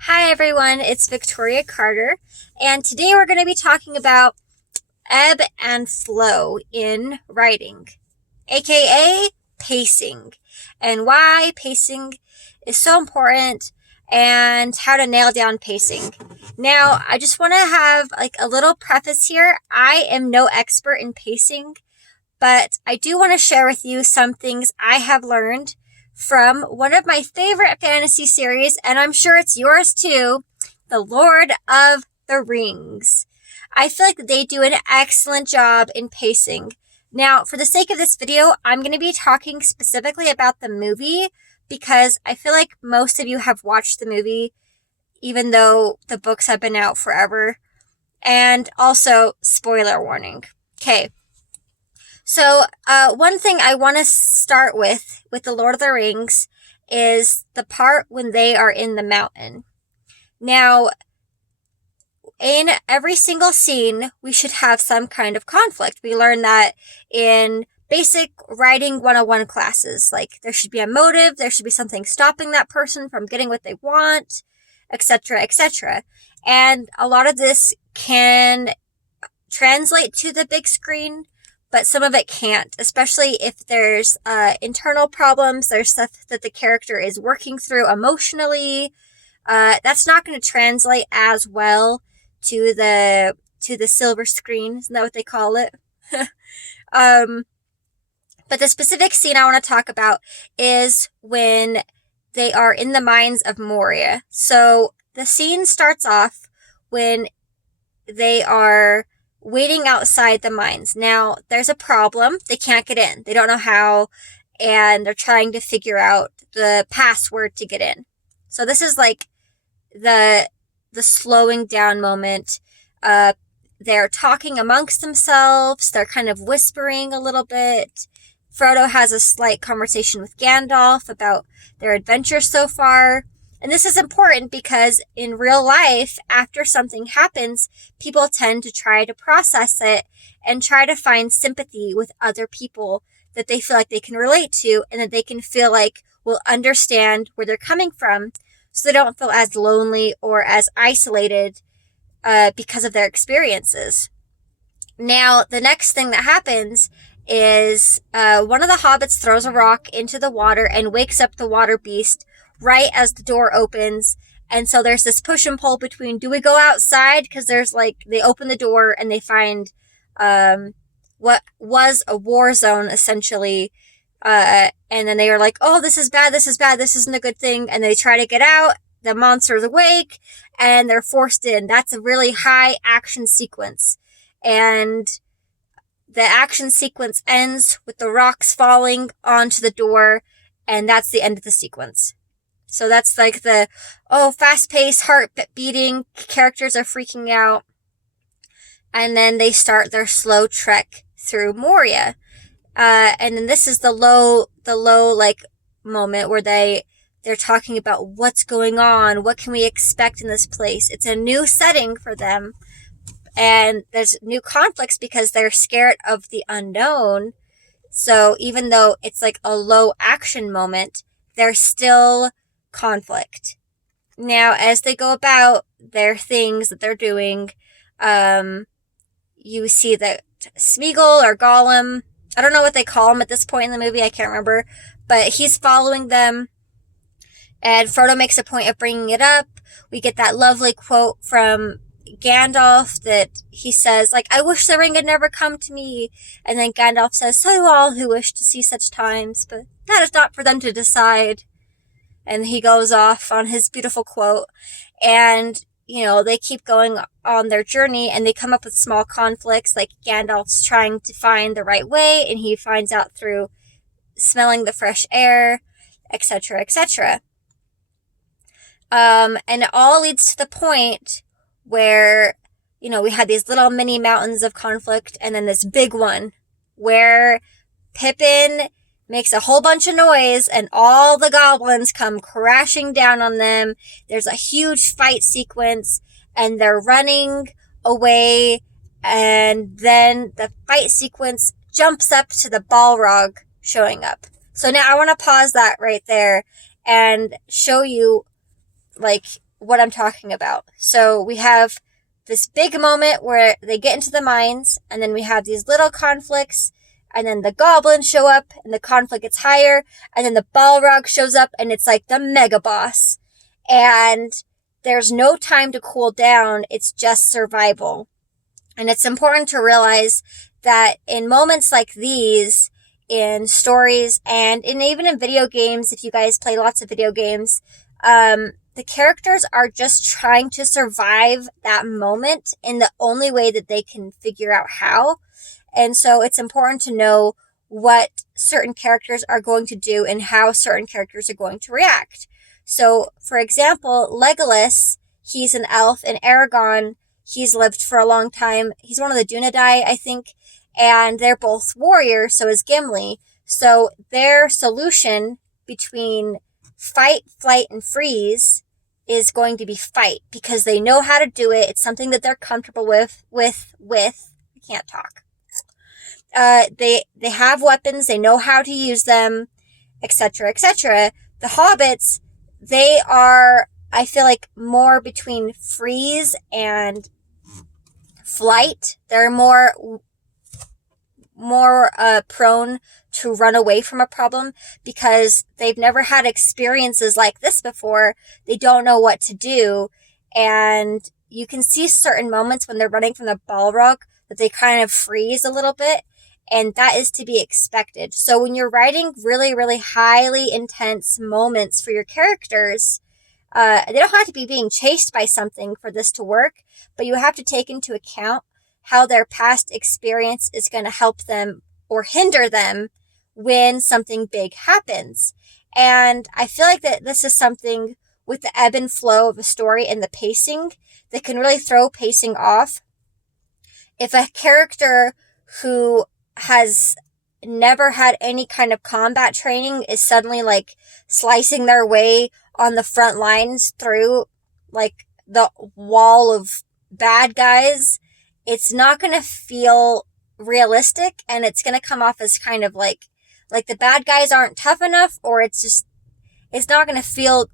Hi everyone, it's Victoria Carter, and today we're going to be talking about ebb and flow in writing, aka pacing, and why pacing is so important and how to nail down pacing. Now, I just want to have like a little preface here. I am no expert in pacing, but I do want to share with you some things I have learned from one of my favorite fantasy series, and I'm sure it's yours too, The Lord of the Rings. I feel like they do an excellent job in pacing. Now, for the sake of this video, I'm going to be talking specifically about the movie because I feel like most of you have watched the movie, even though the books have been out forever. And also, spoiler warning. Okay, so, one thing I want to start with The Lord of the Rings is the part when they are in the mountain. Now, in every single scene, we should have some kind of conflict. We learn that in basic writing 101 classes. Like, there should be a motive, there should be something stopping that person from getting what they want, etc., etc. And a lot of this can translate to the big screen, but some of it can't, especially if there's internal problems, there's stuff that the character is working through emotionally. That's not going to translate as well to the silver screen. Isn't that what they call it? But the specific scene I want to talk about is when they are in the mines of Moria. So the scene starts off when they are waiting outside the mines. Now, there's a problem. They can't get in. They don't know how, and they're trying to figure out the password to get in. So this is like the slowing down moment. They're talking amongst themselves. They're kind of whispering a little bit. Frodo has a slight conversation with Gandalf about their adventure so far. And this is important because in real life, after something happens, people tend to try to process it and try to find sympathy with other people that they feel like they can relate to and that they can feel like will understand where they're coming from, so they don't feel as lonely or as isolated because of their experiences. Now, the next thing that happens is one of the hobbits throws a rock into the water and wakes up the water beast right as the door opens. And so there's this push and pull between, do we go outside? Because there's like, they open the door and they find what was a war zone essentially. And then they are like, oh, this is bad, this isn't a good thing. And they try to get out. The monster's awake and they're forced in. That's a really high action sequence. And the action sequence ends with the rocks falling onto the door, and that's the end of the sequence. So that's like fast-paced, heart beating, characters are freaking out. And then they start their slow trek through Moria. And then this is the low, like, moment where they're talking about what's going on, what can we expect in this place. It's a new setting for them. And there's new conflicts because they're scared of the unknown. So even though it's like a low action moment, there's still conflict. Now, as they go about their things that they're doing, you see that Smeagol or Gollum, I don't know what they call him at this point in the movie, I can't remember, but he's following them, and Frodo makes a point of bringing it up. We get that lovely quote from Gandalf that he says, like, I wish the ring had never come to me. And then Gandalf says, so do all who wish to see such times, but that is not for them to decide. And he goes off on his beautiful quote. And, they keep going on their journey and they come up with small conflicts, like Gandalf's trying to find the right way and he finds out through smelling the fresh air, etc., etc. And it all leads to the point where, we had these little mini mountains of conflict and then this big one where Pippin makes a whole bunch of noise and all the goblins come crashing down on them. There's a huge fight sequence and they're running away, and then the fight sequence jumps up to the Balrog showing up. So now I want to pause that right there and show you like what I'm talking about. So we have this big moment where they get into the mines, and then we have these little conflicts, and then the goblins show up, and the conflict gets higher, and then the Balrog shows up, and it's like the mega boss. And there's no time to cool down, it's just survival. And it's important to realize that in moments like these, in stories, and even in video games, if you guys play lots of video games, the characters are just trying to survive that moment in the only way that they can figure out how. And so it's important to know what certain characters are going to do and how certain characters are going to react. So, for example, Legolas, he's an elf, and Aragorn, he's lived for a long time. He's one of the Dunedain, I think, and they're both warriors, so is Gimli. So their solution between fight, flight, and freeze is going to be fight, because they know how to do it. It's something that they're comfortable with. I can't talk. They have weapons. They know how to use them, etc., etc. The hobbits, they are, I feel like, more between freeze and flight. They're more prone to run away from a problem because they've never had experiences like this before. They don't know what to do. And you can see certain moments when they're running from the Balrog that they kind of freeze a little bit. And that is to be expected. So when you're writing really, really highly intense moments for your characters, they don't have to be being chased by something for this to work, but you have to take into account how their past experience is going to help them or hinder them when something big happens. And I feel like that this is something with the ebb and flow of a story and the pacing that can really throw pacing off. If a character who has never had any kind of combat training is suddenly like slicing their way on the front lines through like the wall of bad guys, it's not going to feel realistic, and it's going to come off as kind of like the bad guys aren't tough enough, or it's not going to feel,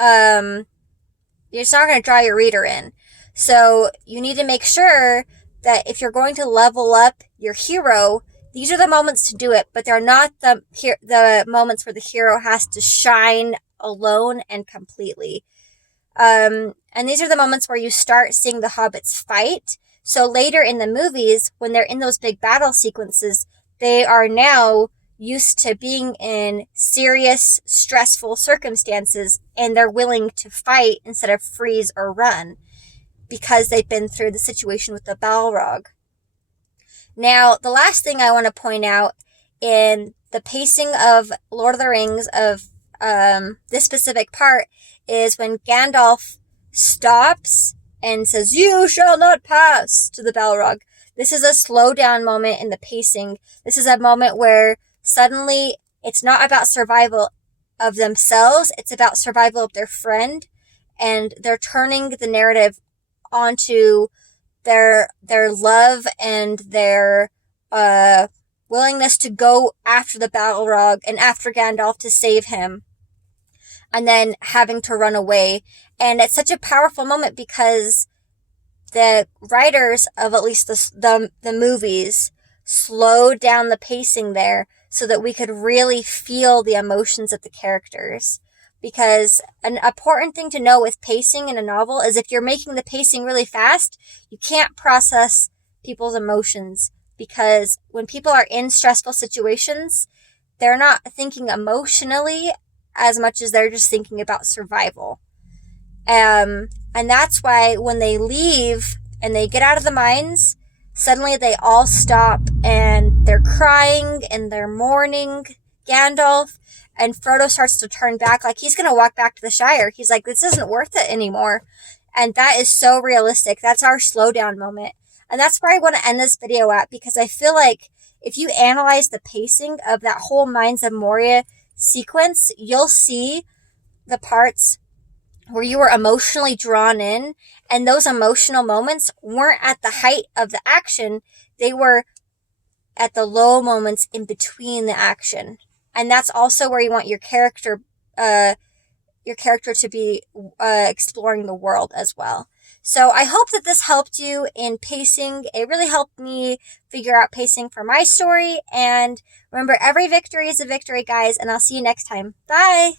it's not going to draw your reader in. So you need to make sure that if you're going to level up your hero, these are the moments to do it, but they're not the moments where the hero has to shine alone and completely. And these are the moments where you start seeing the hobbits fight. So later in the movies, when they're in those big battle sequences, they are now used to being in serious, stressful circumstances, and they're willing to fight instead of freeze or run because they've been through the situation with the Balrog. Now, the last thing I want to point out in the pacing of Lord of the Rings, of this specific part, is when Gandalf stops and says, "You shall not pass," to the Balrog. This is a slow down moment in the pacing. This is a moment where suddenly it's not about survival of themselves, it's about survival of their friend, and they're turning the narrative onto their love and their willingness to go after the Balrog and after Gandalf to save him, and then having to run away. And it's such a powerful moment because the writers of at least the movies slowed down the pacing there so that we could really feel the emotions of the characters. Because an important thing to know with pacing in a novel is if you're making the pacing really fast, you can't process people's emotions. Because when people are in stressful situations, they're not thinking emotionally as much as they're just thinking about survival. And that's why when they leave and they get out of the mines, suddenly they all stop and they're crying and they're mourning Gandalf. And Frodo starts to turn back, like he's going to walk back to the Shire. He's like, this isn't worth it anymore. And that is so realistic. That's our slowdown moment. And that's where I want to end this video at, because I feel like if you analyze the pacing of that whole Mines of Moria sequence, you'll see the parts where you were emotionally drawn in, and those emotional moments weren't at the height of the action. They were at the low moments in between the action. And that's also where you want your character your character to be exploring the world as well. So I hope that this helped you in pacing. It really helped me figure out pacing for my story. And remember, every victory is a victory, guys. And I'll see you next time. Bye.